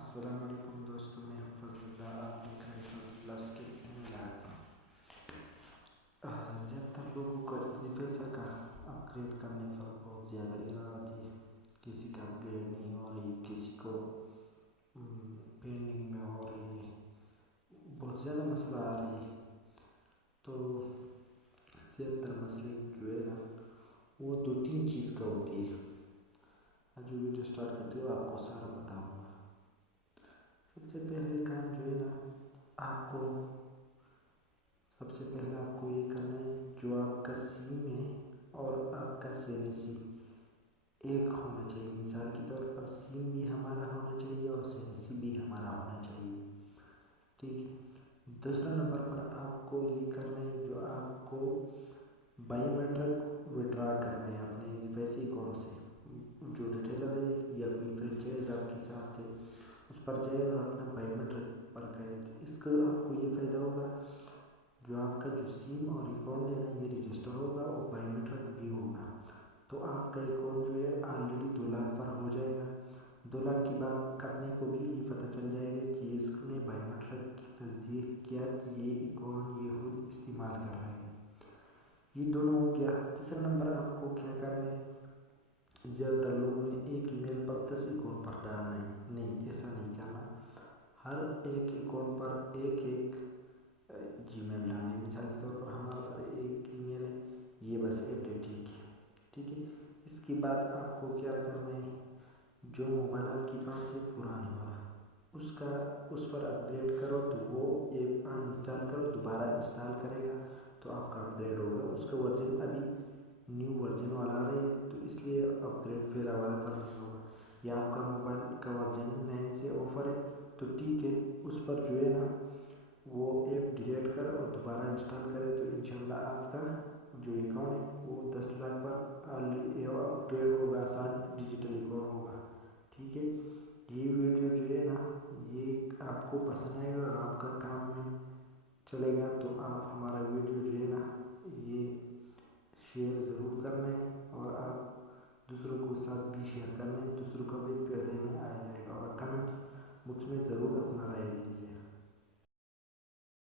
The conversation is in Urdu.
السلام علیکم دوستوں، میں ہوں فضل اللہ، آپ دیکھ رہے ہیں فضل اللہ اسکل انگلینڈ۔ زیادہ تر لوگوں کا ایزی پیسہ کا اپ گریڈ کرنے پر بہت زیادہ ایرر آتی ہے۔ کسی کا اپ گریڈ نہیں ہو رہی، کسی کو پینڈنگ میں ہو رہی ہے، بہت زیادہ مسئلہ آ رہی ہے۔ تو زیادہ تر مسئلے جو ہے نا وہ 2-3 چیز کا ہوتی ہے۔ جو ویڈیو اسٹارٹ کرتے ہو آپ کو سارا بتاؤں گا۔ سب سے پہلے کام جو ہے نا آپ کو یہ کرنا ہے، جو آپ کا سیم ہے اور آپ کا سینسی ایک ہونا چاہیے۔ مثال کے طور پر سیم بھی ہمارا ہونا چاہیے اور سینسی بھی ہمارا ہونا چاہیے، ٹھیک ہے۔ دوسرا نمبر پر آپ کو یہ کرنا ہے، جو آپ کو بائیو میٹرک وڈرا کرنا ہے اپنے ایزی پیسے اکاؤنٹ سے۔ جو ریٹیلر ہے یا کوئی فرینچائز آپ کے ساتھ ہے اس پر جائے اور اپنا بائیو میٹرک پر کرے۔ اس کا آپ کو یہ فائدہ ہوگا، جو آپ کا جو سیم اور اکاؤنٹ ہے نا یہ رجسٹر ہوگا اور بائیو میٹرک بھی ہوگا، تو آپ کا اکاؤنٹ جو ہے آلریڈی 2 لاکھ پر ہو جائے گا۔ 2 لاکھ کے بعد کمپنی کو بھی یہ پتہ چل جائے گا کہ اس نے بائیو میٹرک کی تصدیق کیا کہ یہ اکاؤنٹ یہ خود استعمال کر رہے ہیں۔ یہ دونوں ہو گیا۔ تیسرا نمبر آپ کو کیا کرنا ہے، زیادہ تر لوگوں نے ایک ای میل پر 10 اکاؤنٹ پر ڈالنا ہے۔ نہیں، ایسا نہیں کرنا۔ ہر ایک اکاؤنٹ پر ایک جی میل ڈالنا ہے۔ مثال کے طور پر ہمارا پر ایک ای میل ہے، یہ بس اپڈیٹ ٹھیک ہے۔ اس کے بعد آپ کو کیا کرنا ہے، جو موبائل آپ کے پاس ہے پرانے والا اس پر اپ گریڈ کرو، تو وہ ایپ ان انسٹال کرو، دوبارہ انسٹال کرے گا تو آپ کا اپ گریڈ ہوگا۔ اس کا ورژن ابھی نیو ورژن والا آ رہے ہیں تو اس لیے اپ گریڈ پہلا والا پر نہیں ہوگا۔ یا آپ کا موبائل کا ورژن 9 سے اوپر ہے تو ٹھیک ہے، اس پر جو ہے نا وہ ایپ ڈیلیٹ کر اور دوبارہ انسٹال کرے تو انشاءاللہ آپ کا جو اکاؤنٹ ہے وہ 10 لاکھ پر آلریڈی اپ گریڈ ہوگا، آسان ڈیجیٹل اکاؤنٹ ہوگا، ٹھیک ہے۔ یہ ویڈیو جو ہے نا یہ آپ کو پسند آئے گا اور آپ کا کام میں چلے گا، تو آپ ہمارا ویڈیو جو ہے نا یہ شیئر ضرور کرنا ہے اور آپ دوسروں کو ساتھ بھی شیئر کرنا ہے، دوسروں کا بھی فائدے میں آ جائے گا، اور کمنٹس باکس میں ضرور اپنا رائے دیجیے۔